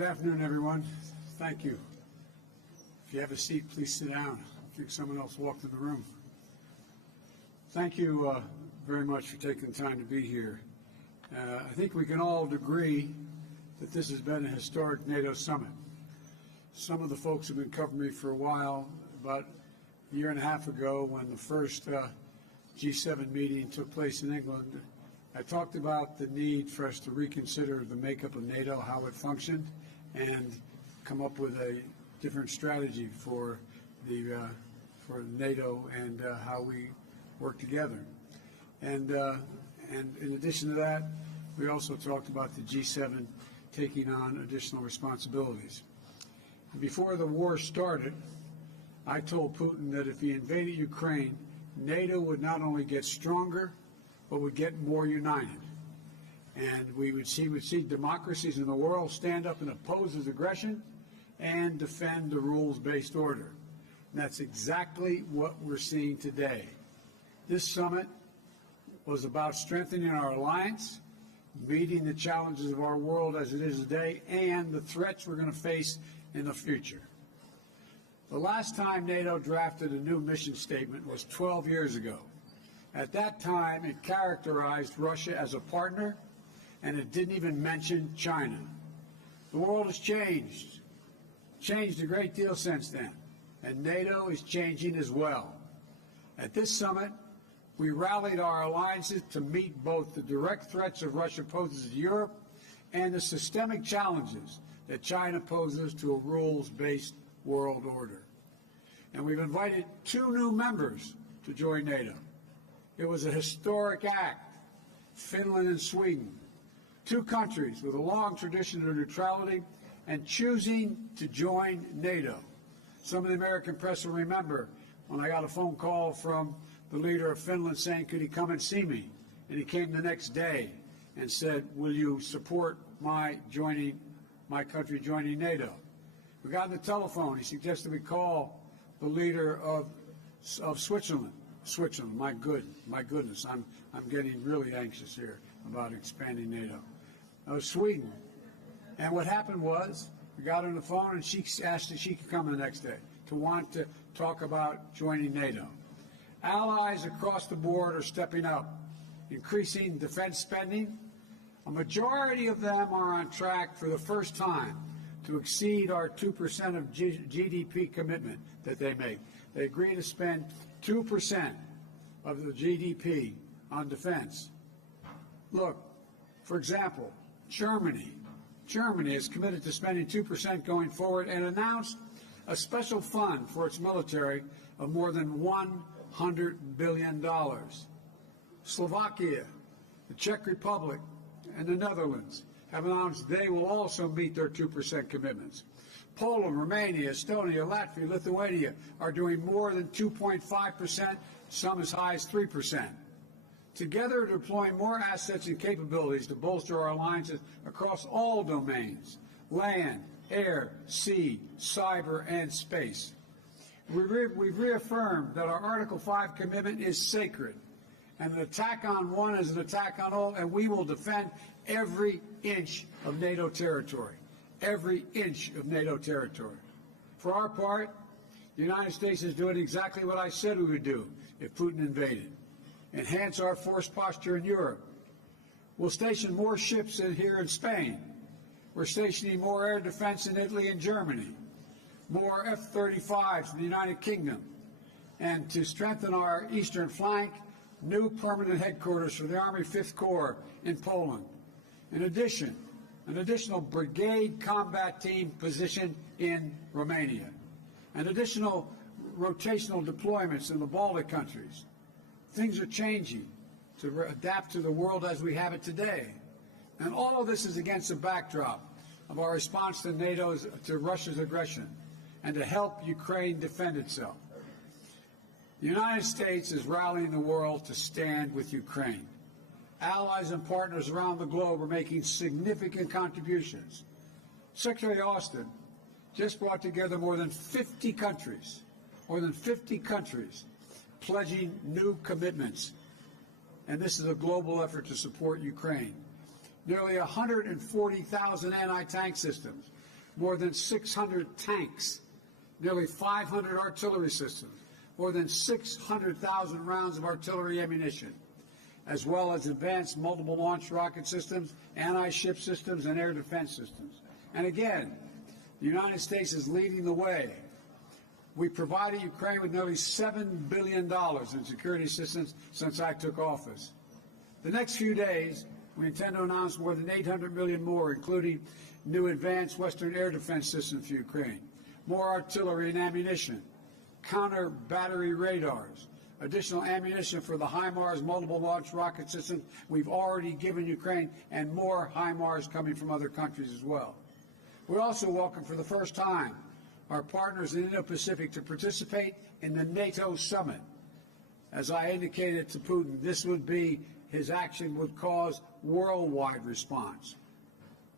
Good afternoon, everyone. Thank you. If you have a seat, please sit down. I think someone else walked in the room. Thank you very much for taking the time to be here. I think we can all agree that this has been a historic NATO summit. Some of the folks have been covering me for a while. About a year and a half ago, when the first G7 meeting took place in England, I talked about the need for us to reconsider the makeup of NATO, how it functioned, and come up with a different strategy for NATO and how we work together. And in addition to that, we also talked about the G7 taking on additional responsibilities. Before the war started, I told Putin that if he invaded Ukraine, NATO would not only get stronger, but would get more united. And we would see democracies in the world stand up and oppose his aggression and defend the rules-based order. And that's exactly what we're seeing today. This summit was about strengthening our alliance, meeting the challenges of our world as it is today, and the threats we're going to face in the future. The last time NATO drafted a new mission statement was 12 years ago. At that time, it characterized Russia as a partner, and it didn't even mention China. The world has changed a great deal since then, and NATO is changing as well. At this summit, we rallied our alliances to meet both the direct threats of Russia poses to Europe and the systemic challenges that China poses to a rules-based world order. And we've invited 2 new members to join NATO. It was a historic act. Finland and Sweden, 2 countries with a long tradition of neutrality and choosing to join NATO. Some of the American press will remember when I got a phone call from the leader of Finland saying, could he come and see me? And he came the next day and said, will you support my country joining NATO? We got on the telephone. He suggested we call the leader of Switzerland. Switzerland, my goodness, I'm getting really anxious here about expanding NATO. Sweden. And what happened was, we got on the phone and she asked if she could come the next day to want to talk about joining NATO. Allies across the board are stepping up, increasing defense spending. A majority of them are on track for the first time to exceed our 2% of GDP commitment that they make. They agree to spend 2% of the GDP on defense. Look, for example, Germany is committed to spending 2% going forward and announced a special fund for its military of more than $100 billion. Slovakia, the Czech Republic, and the Netherlands have announced they will also meet their 2% commitments. Poland, Romania, Estonia, Latvia, Lithuania are doing more than 2.5%, some as high as 3%. Together, deploying more assets and capabilities to bolster our alliances across all domains: land, air, sea, cyber, and space. We've reaffirmed that our Article 5 commitment is sacred, and an attack on one is an attack on all, and we will defend every inch of NATO territory. Every inch of NATO territory. For our part, the United States is doing exactly what I said we would do if Putin invaded. Enhance our force posture in Europe. We'll station more ships here in Spain. We're stationing more air defense in Italy and Germany. More F-35s in the United Kingdom. And to strengthen our eastern flank, new permanent headquarters for the Army 5th Corps in Poland. In addition, an additional brigade combat team positioned in Romania, and additional rotational deployments in the Baltic countries. Things are changing to adapt to the world as we have it today. And all of this is against the backdrop of our response to Russia's aggression and to help Ukraine defend itself. The United States is rallying the world to stand with Ukraine. Allies and partners around the globe are making significant contributions. Secretary Austin just brought together more than 50 countries, pledging new commitments. And this is a global effort to support Ukraine. Nearly 140,000 anti-tank systems, more than 600 tanks, nearly 500 artillery systems, more than 600,000 rounds of artillery ammunition, as well as advanced multiple launch rocket systems, anti-ship systems, and air defense systems. And again, the United States is leading the way. We provided Ukraine with nearly $7 billion in security assistance since I took office. The next few days, we intend to announce more than $800 million more, including new advanced Western air defense systems for Ukraine, more artillery and ammunition, counter battery radars, additional ammunition for the HIMARS multiple launch rocket system we've already given Ukraine, and more HIMARS coming from other countries as well. We also welcome for the first time our partners in the Indo-Pacific to participate in the NATO Summit. As I indicated to Putin, his action would cause worldwide response.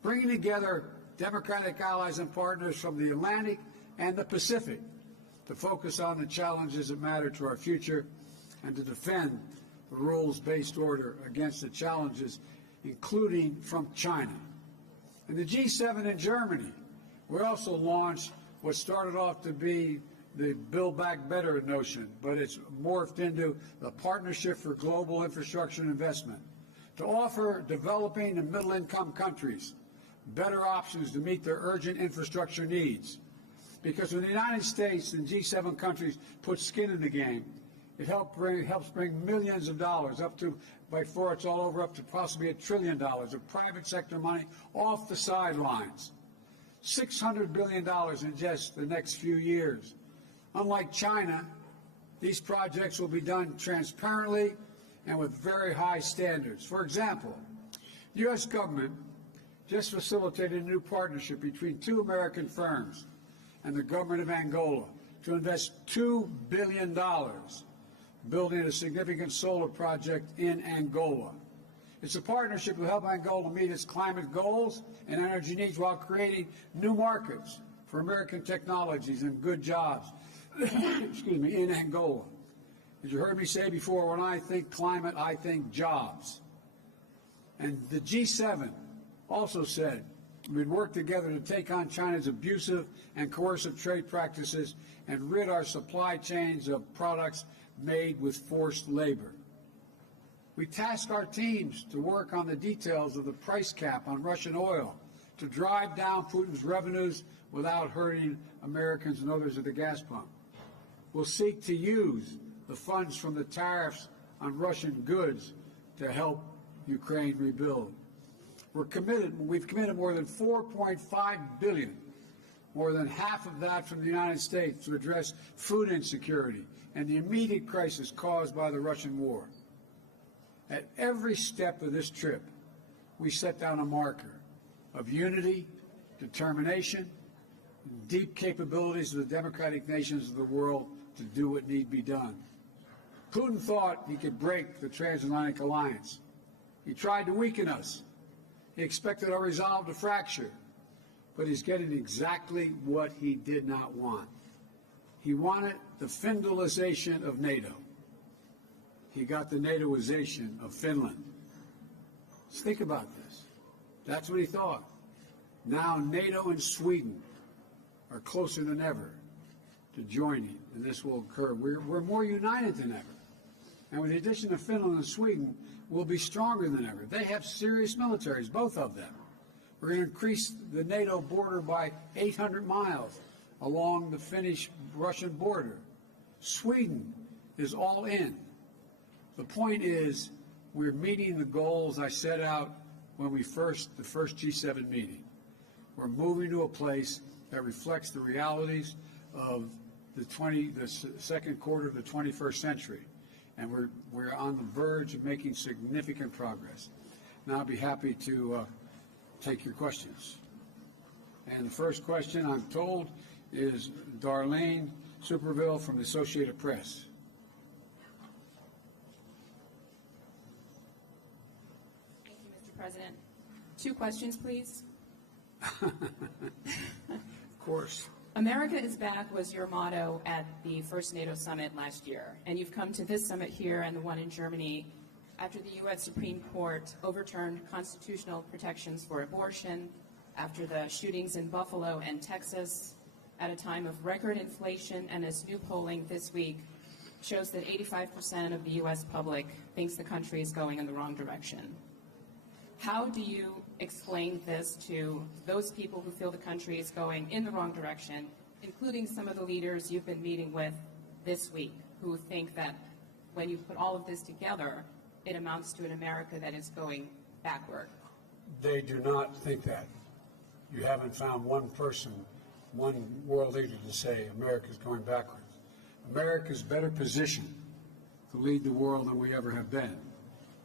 Bringing together democratic allies and partners from the Atlantic and the Pacific to focus on the challenges that matter to our future and to defend the rules-based order against the challenges, including from China. In the G7 in Germany, we also launched what started off to be the Build Back Better notion, but it's morphed into the Partnership for Global Infrastructure and Investment to offer developing and middle-income countries better options to meet their urgent infrastructure needs. Because when the United States and G7 countries put skin in the game, it helps bring millions of dollars up to, before it's all over, up to possibly $1 trillion of private sector money off the sidelines. $600 billion in just the next few years. Unlike China, these projects will be done transparently and with very high standards. For example, the U.S. government just facilitated a new partnership between two American firms and the government of Angola to invest $2 billion building a significant solar project in Angola. It's a partnership that will help Angola meet its climate goals and energy needs while creating new markets for American technologies and good jobs in Angola. As you heard me say before, when I think climate, I think jobs. And the G7 also said we'd work together to take on China's abusive and coercive trade practices and rid our supply chains of products made with forced labor. We tasked our teams to work on the details of the price cap on Russian oil to drive down Putin's revenues without hurting Americans and others at the gas pump. We'll seek to use the funds from the tariffs on Russian goods to help Ukraine rebuild. We've committed more than $4.5 billion, more than half of that from the United States, to address food insecurity and the immediate crisis caused by the Russian war. At every step of this trip, we set down a marker of unity, determination, and deep capabilities of the democratic nations of the world to do what need be done. Putin thought he could break the transatlantic alliance. He tried to weaken us. He expected our resolve to fracture, but he's getting exactly what he did not want. He wanted the Finlandization of NATO. He got the NATOization of Finland. Let's think about this. That's what he thought. Now NATO and Sweden are closer than ever to joining, and this will occur. We're more united than ever. And with the addition of Finland and Sweden, we'll be stronger than ever. They have serious militaries, both of them. We're going to increase the NATO border by 800 miles along the Finnish-Russian border. Sweden is all in. The point is, we're meeting the goals I set out when the first G7 meeting. We're moving to a place that reflects the realities of the second quarter of the 21st century. And we're on the verge of making significant progress. Now I'll be happy to take your questions. And the first question, I'm told, is Darlene Superville from the Associated Press. Thank you, Mr. President. 2 questions, please. Of course. America is back was your motto at the first NATO summit last year, and you've come to this summit here and the one in Germany after the U.S. Supreme Court overturned constitutional protections for abortion, after the shootings in Buffalo and Texas, at a time of record inflation, and as new polling this week shows that 85% of the U.S. public thinks the country is going in the wrong direction. How do you explain this to those people who feel the country is going in the wrong direction, including some of the leaders you've been meeting with this week, who think that when you put all of this together, it amounts to an America that is going backward? They do not think that. You haven't found one person, one world leader to say America's going backwards. America's better positioned to lead the world than we ever have been.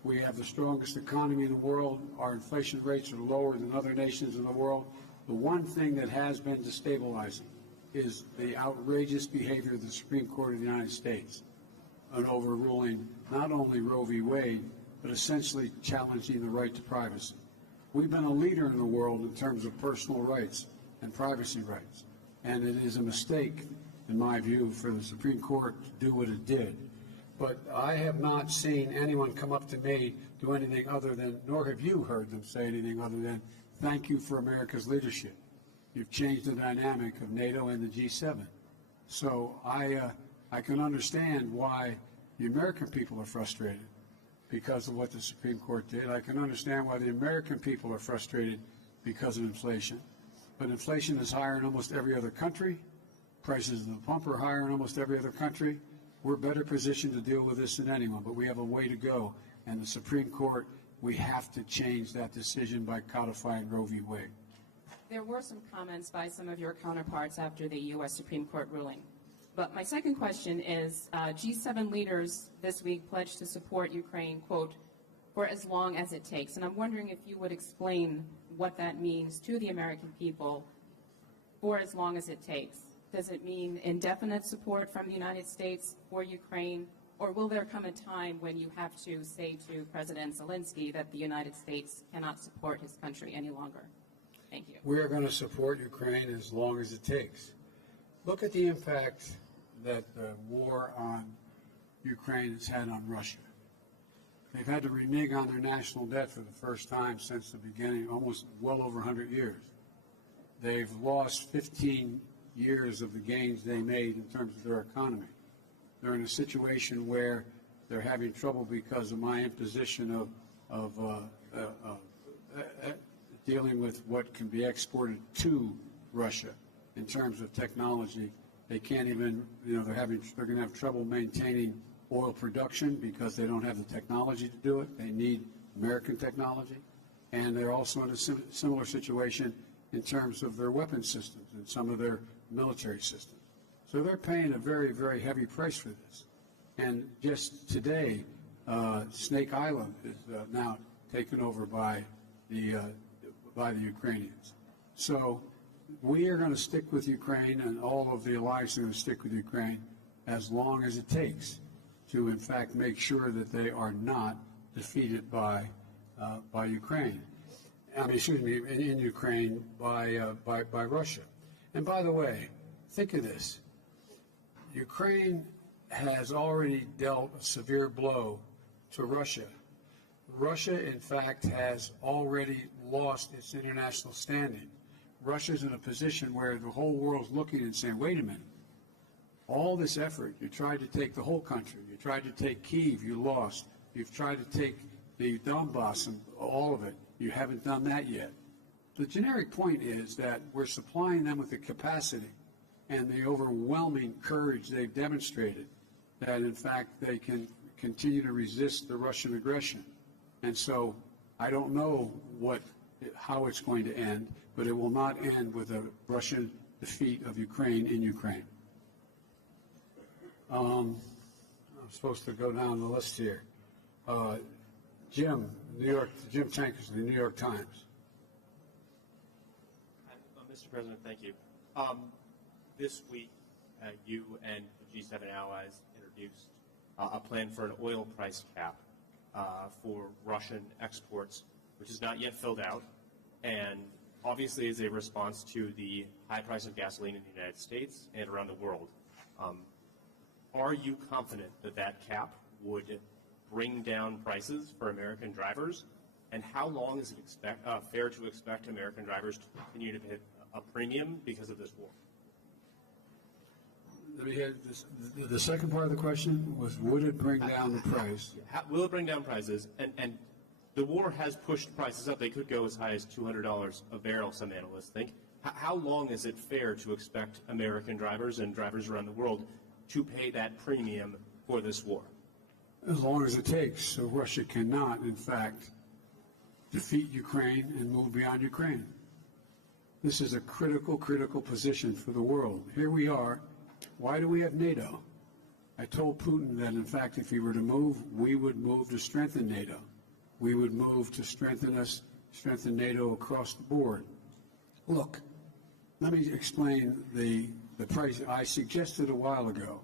We have the strongest economy in the world. Our inflation rates are lower than other nations in the world. The one thing that has been destabilizing is the outrageous behavior of the Supreme Court of the United States in overruling not only Roe v. Wade, but essentially challenging the right to privacy. We've been a leader in the world in terms of personal rights and privacy rights, and it is a mistake, in my view, for the Supreme Court to do what it did. But I have not seen anyone come up to me do anything other than, nor have you heard them say anything other than, thank you for America's leadership. You've changed the dynamic of NATO and the G7. So I can understand why the American people are frustrated because of what the Supreme Court did. I can understand why the American people are frustrated because of inflation. But inflation is higher in almost every other country. Prices of the pump are higher in almost every other country. We're better positioned to deal with this than anyone, but we have a way to go. And the Supreme Court, we have to change that decision by codifying Roe v. Wade. There were some comments by some of your counterparts after the U.S. Supreme Court ruling. But my second question is, G7 leaders this week pledged to support Ukraine, quote, for as long as it takes. And I'm wondering if you would explain what that means to the American people, for as long as it takes. Does it mean indefinite support from the United States for Ukraine, or will there come a time when you have to say to President Zelensky that the United States cannot support his country any longer? Thank you. We are going to support Ukraine as long as it takes. Look at the impact that the war on Ukraine has had on Russia. They've had to renege on their national debt for the first time since the beginning, almost well over 100 years. They've lost 15 years of the gains they made in terms of their economy. They're in a situation where they're having trouble because of my imposition of dealing with what can be exported to Russia in terms of technology. They can't even, they're going to have trouble maintaining oil production because they don't have the technology to do it. They need American technology. And they're also in a similar situation in terms of their weapon systems and some of their military systems. So they're paying a very, very heavy price for this. And just today, Snake Island is now taken over by the Ukrainians. So we are going to stick with Ukraine, and all of the allies are going to stick with Ukraine as long as it takes to, in fact, make sure that they are not defeated by Ukraine. In Ukraine by Russia. And by the way, think of this. Ukraine has already dealt a severe blow to Russia. Russia, in fact, has already lost its international standing. Russia's in a position where the whole world's looking and saying, wait a minute, all this effort, you tried to take the whole country, you tried to take Kyiv, you lost, you've tried to take the Donbass and all of it, you haven't done that yet. The generic point is that we're supplying them with the capacity and the overwhelming courage they've demonstrated that, in fact, they can continue to resist the Russian aggression. And so I don't know how it's going to end, but it will not end with a Russian defeat of Ukraine in Ukraine. I'm supposed to go down the list here. Jim Tankers, the New York Times. Mr. President, thank you. This week, you and the G7 allies introduced a plan for an oil price cap for Russian exports, which is not yet filled out, and obviously is a response to the high price of gasoline in the United States and around the world. Are you confident that that cap would bring down prices for American drivers And how long is it fair to expect American drivers to continue to pay a premium because of this war? Let me hear this. The second part of the question was, would it bring down the price? Will it bring down prices? And the war has pushed prices up. They could go as high as $200 a barrel, some analysts think. How long is it fair to expect American drivers and drivers around the world to pay that premium for this war? As long as it takes. So Russia cannot, in fact, defeat Ukraine and move beyond Ukraine. This is a critical position for the world. Here we are. Why do we have NATO? I told Putin that, in fact, if he were to move, we would move to strengthen NATO. We would move to strengthen NATO across the board. Look, let me explain the price. I suggested a while ago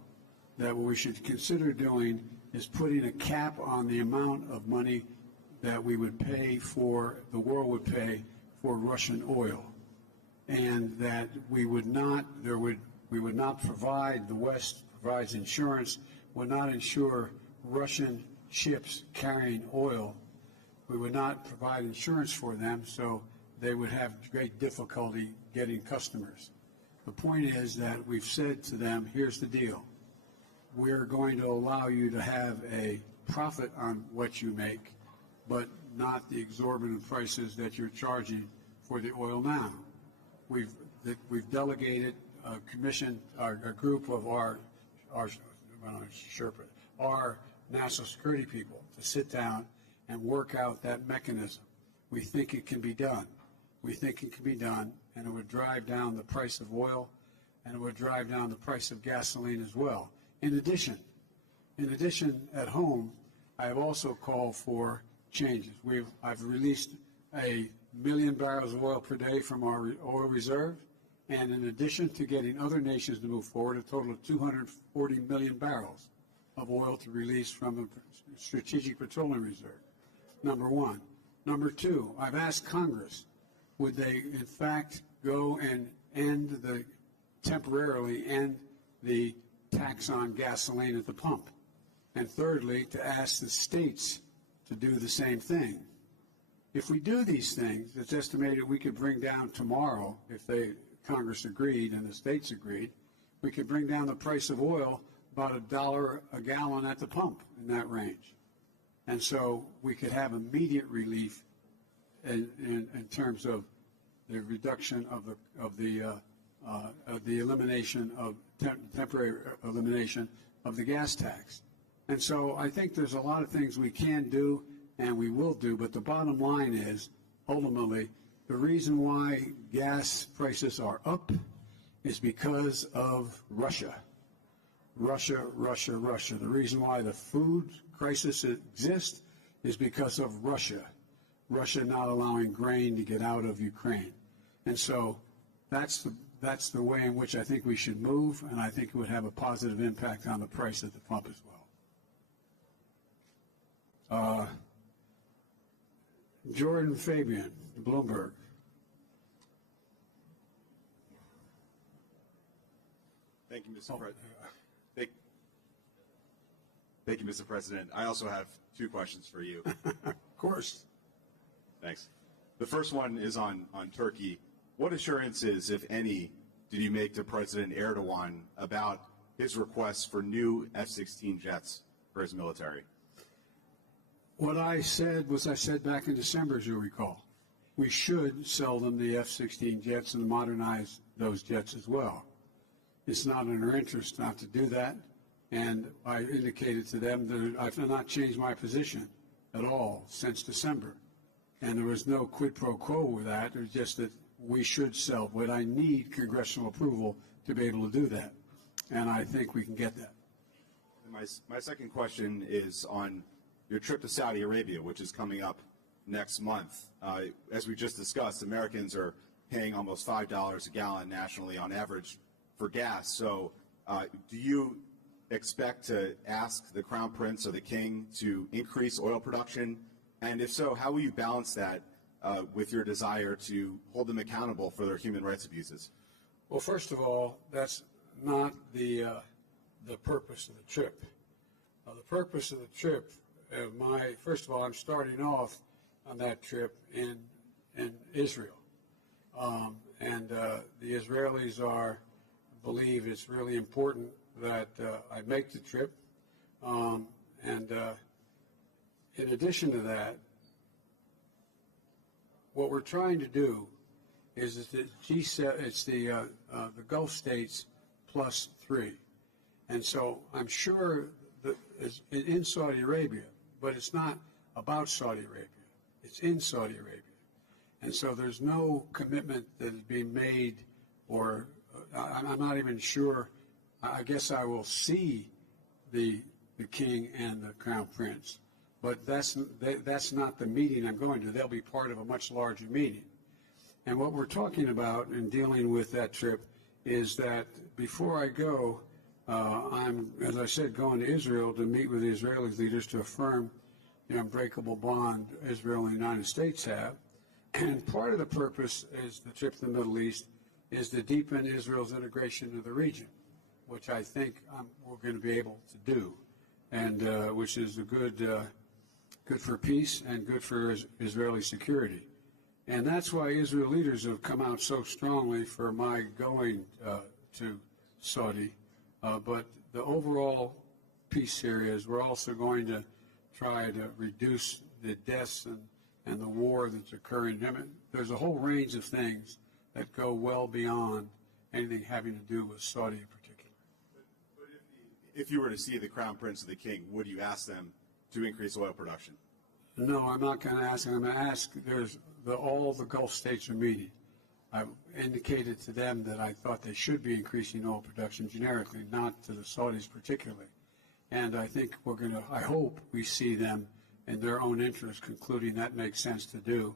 that what we should consider doing is putting a cap on the amount of money that we would pay the world would pay for Russian oil, and that we would not provide, the West provides insurance, would not insure Russian ships carrying oil. We would not provide insurance for them, so they would have great difficulty getting customers. The point is that we've said to them, here's the deal. We're going to allow you to have a profit on what you make, but not the exorbitant prices that you're charging for the oil now. We've delegated a commission, a group of our national security people to sit down and work out that mechanism. We think it can be done. We think it can be done, and it would drive down the price of oil, and it would drive down the price of gasoline as well. In addition, at home, I have also called for changes. I've released 1 million barrels of oil per day from our oil reserve, and in addition to getting other nations to move forward, a total of 240 million barrels of oil to release from the Strategic Petroleum Reserve, number one. Number two, I've asked Congress, would they in fact go and temporarily end the tax on gasoline at the pump? And thirdly, to ask the states to do the same thing. If we do these things, it's estimated we could bring down tomorrow, if Congress agreed and the states agreed, we could bring down the price of oil about $1 a gallon at the pump, in that range. And so we could have immediate relief in terms of the reduction of the elimination of temporary elimination of the gas tax. And so I think there's a lot of things we can do and we will do, but the bottom line is, ultimately, the reason why gas prices are up is because of Russia. Russia. The reason why the food crisis exists is because of Russia. Russia not allowing grain to get out of Ukraine. And so that's the way in which I think we should move, and I think it would have a positive impact on the price at the pump as well. Jordan Fabian, Bloomberg. Thank you, Mr. President. Thank you, Mr. President. I also have two questions for you. Of course. Thanks. The first one is on Turkey. What assurances, if any, did you make to President Erdogan about his requests for new F-16 jets for his military? What I said back in December, as you recall. We should sell them the F-16 jets and modernize those jets as well. It's not in our interest not to do that, and I indicated to them that I've not changed my position at all since December. And there was no quid pro quo with that. It was just that we should sell, but I need congressional approval to be able to do that, and I think we can get that. My second question is on your trip to Saudi Arabia, which is coming up next month. As we just discussed, Americans are paying almost $5 a gallon nationally on average for gas. So do you expect to ask the Crown Prince or the King to increase oil production? And if so, how will you balance that with your desire to hold them accountable for their human rights abuses? Well, first of all, that's not the purpose of the trip. The purpose of the trip, first of all, I'm starting off on that trip in Israel. The Israelis believe it's really important that I make the trip. In addition to that, what we're trying to do is that G7, it's the Gulf states plus 3. And so I'm sure that it's in Saudi Arabia, but it's not about Saudi Arabia. It's in Saudi Arabia. And so there's no commitment that is being made, or I'm not even sure. I guess I will see the king and the crown prince, but that's not the meeting I'm going to. They'll be part of a much larger meeting. And what we're talking about in dealing with that trip is that before I go, I'm, as I said, going to Israel to meet with the Israeli leaders to affirm the unbreakable bond Israel and the United States have. And part of the purpose is the trip to the Middle East is to deepen Israel's integration into the region, which I think we're going to be able to do, and which is a good for peace and good for Israeli security. And that's why Israel leaders have come out so strongly for my going to Saudi. But the overall peace here is we're also going to try to reduce the deaths and the war that's occurring. I mean, there's a whole range of things that go well beyond anything having to do with Saudi in particular. But if you were to see the crown prince or the king, would you ask them to increase oil production? No, I'm not going to ask them. I'm going to ask, all the Gulf states are meeting. I've indicated to them that I thought they should be increasing oil production generically, not to the Saudis particularly. And I think I hope we see them in their own interest concluding that makes sense to do.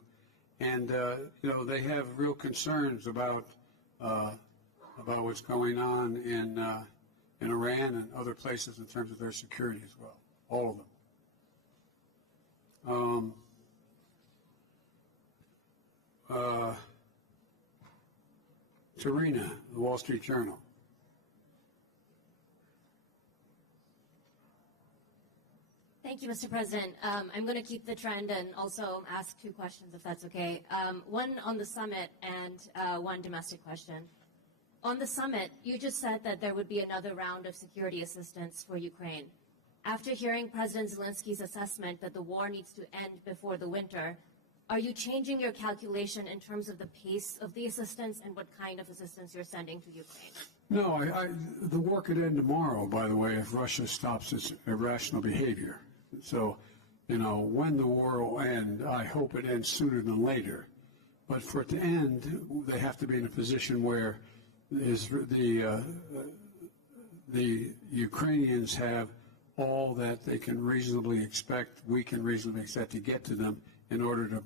And, they have real concerns about what's going on in Iran and other places in terms of their security as well, all of them. Tarina, the Wall Street Journal. Thank you, Mr. President. I'm going to keep the trend and also ask 2 questions, if that's okay. One on the summit and one domestic question. On the summit, you just said that there would be another round of security assistance for Ukraine. After hearing President Zelensky's assessment that the war needs to end before the winter, are you changing your calculation in terms of the pace of the assistance and what kind of assistance you're sending to Ukraine? No, the war could end tomorrow, by the way, if Russia stops its irrational behavior. So, when the war will end, I hope it ends sooner than later. But for it to end, they have to be in a position where the Ukrainians have all that they can reasonably expect, we can reasonably expect to get to them in order to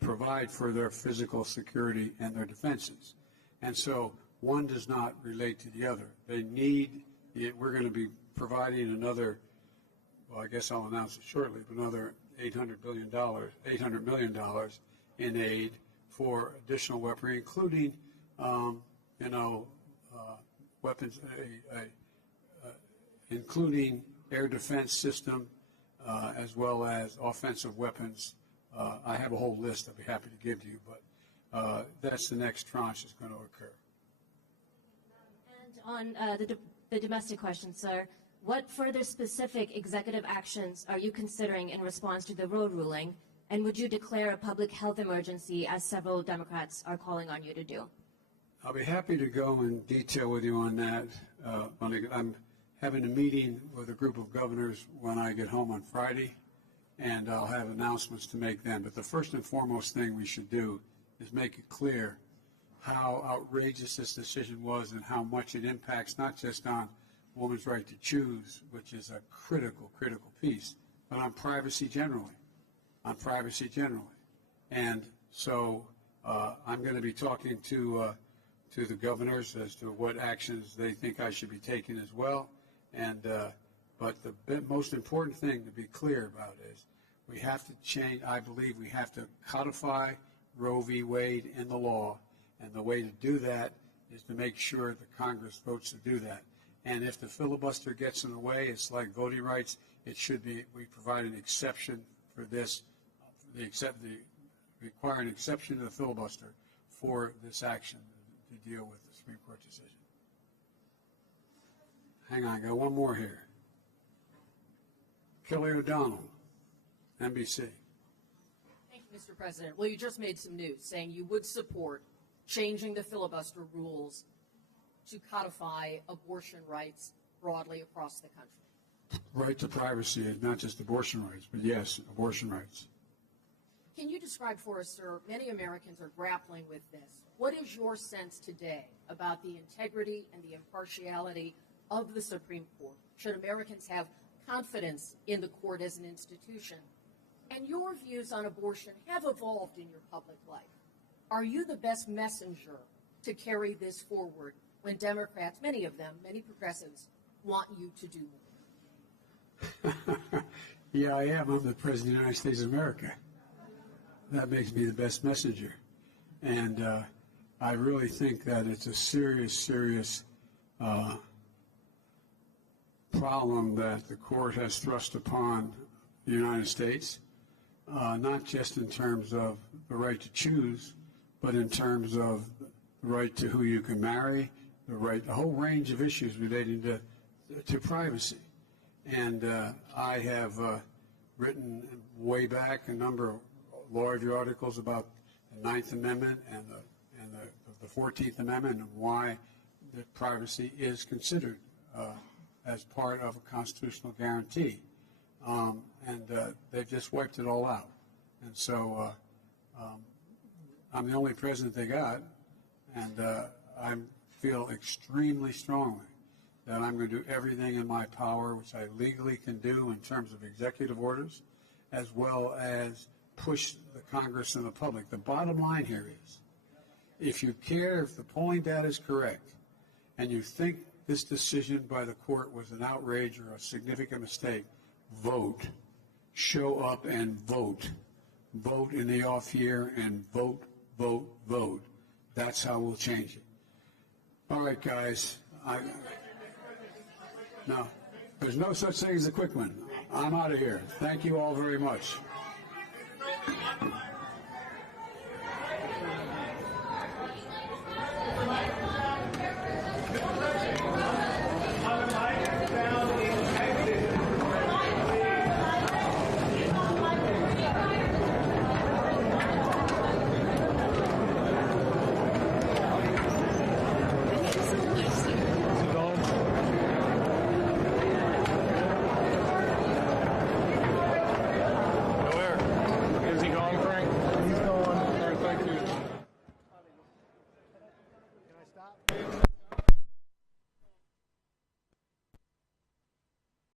provide for their physical security and their defenses. And so one does not relate to the other. We're going to be providing another, well, I guess I'll announce it shortly, but another $800 million in aid for additional weaponry, including, weapons, including air defense system, as well as offensive weapons. I have a whole list I'd be happy to give to you, but that's the next tranche that's going to occur. And on the domestic question, sir, what further specific executive actions are you considering in response to the Roe ruling, and would you declare a public health emergency, as several Democrats are calling on you to do? I'll be happy to go in detail with you on that. I'm having a meeting with a group of governors when I get home on Friday, and I'll have announcements to make then. But the first and foremost thing we should do is make it clear how outrageous this decision was and how much it impacts not just on woman's right to choose, which is a critical piece, but on privacy generally. And so I'm going to be talking to the governors as to what actions they think I should be taking as well. And but the most important thing to be clear about is we have to change. I believe we have to codify Roe v. Wade in the law, and the way to do that is to make sure the Congress votes to do that. And if the filibuster gets in the way, it's like voting rights. It should be we provide an exception for this require an exception to the filibuster for this action to deal with the Supreme Court decision. Hang on, I got one more here. Kelly O'Donnell, NBC. Thank you, Mr. President. Well, you just made some news saying you would support changing the filibuster rules to codify abortion rights broadly across the country. Right to privacy, not just abortion rights, but yes, abortion rights. Can you describe for us, sir, many Americans are grappling with this. What is your sense today about the integrity and the impartiality of the Supreme Court? Should Americans have confidence in the court as an institution? And your views on abortion have evolved in your public life. Are you the best messenger to carry this forward when Democrats, many of them, many progressives, want you to do more? Yeah, I am. I'm the President of the United States of America. That makes me the best messenger. And I really think that it's a serious problem that the court has thrust upon the United States, not just in terms of the right to choose, but in terms of the right to who you can marry, the whole range of issues relating to privacy. And I have written way back a number of law review articles about the Ninth Amendment and the 14th Amendment and why the privacy is considered as part of a constitutional guarantee. They've just wiped it all out. And so I'm the only president they got, and I feel extremely strongly that I'm going to do everything in my power, which I legally can do in terms of executive orders, as well as push the Congress and the public. The bottom line here is, if you care, if the polling data is correct, and you think this decision by the court was an outrage or a significant mistake, vote. Show up and vote. Vote in the off year and vote, vote, vote. That's how we'll change it. All right, guys. No, there's no such thing as a quick one. I'm out of here. Thank you all very much.